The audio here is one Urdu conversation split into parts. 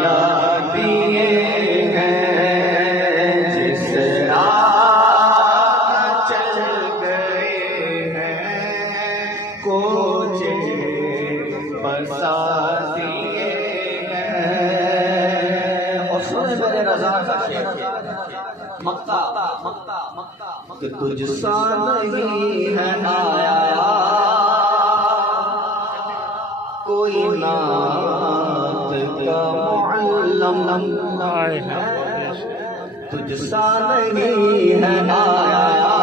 کھلا دیے ہیں، جس راہ چل گئے ہیں، کوچے بسا دیے ہیں۔ اور سنے میرے رضا کا شعر مکہ کہ تجھ سا نہیں ہے آیا کوئی نعت کا معلم، تجھ سا نہیں ہے آیا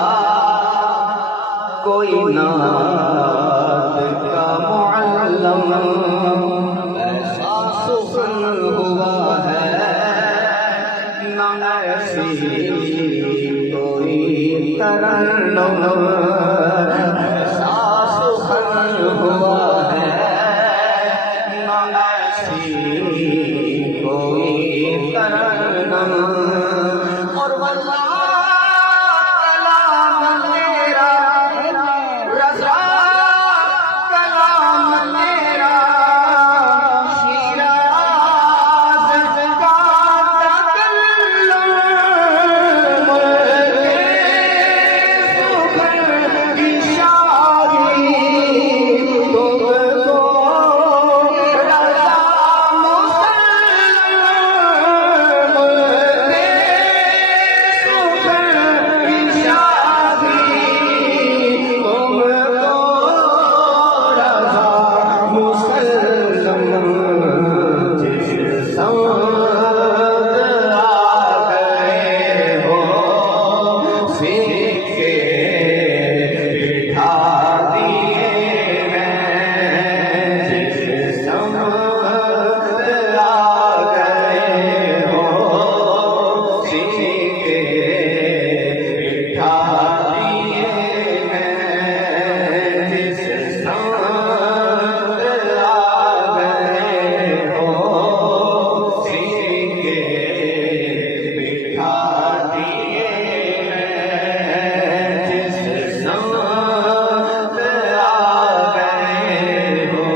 کوئی نعت کا معلم، ایسا سخن ہوا ہے نہ ایسی کوئی ترنم، ایسا سخن ہوا ہے نہ ایسی کوئی ترنم، اور واللہ کلام تیرا رضا، کلام تیرا شیراز کا تکلم، سخن کی شاہی تم کو رضا مسلم، سخن کی شاہی تم کو رضا مسلم، جس سمت آ گئے ہو سکے بٹھا دیے ہیں، جس سمت آ گئے ہو سکے بٹھا دیے ہیں، جس سمت آ گئے ہو سکے بٹھا دیے ہیں، جس سمت آ گئے ہو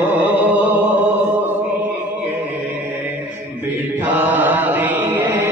سکے بٹھا دیے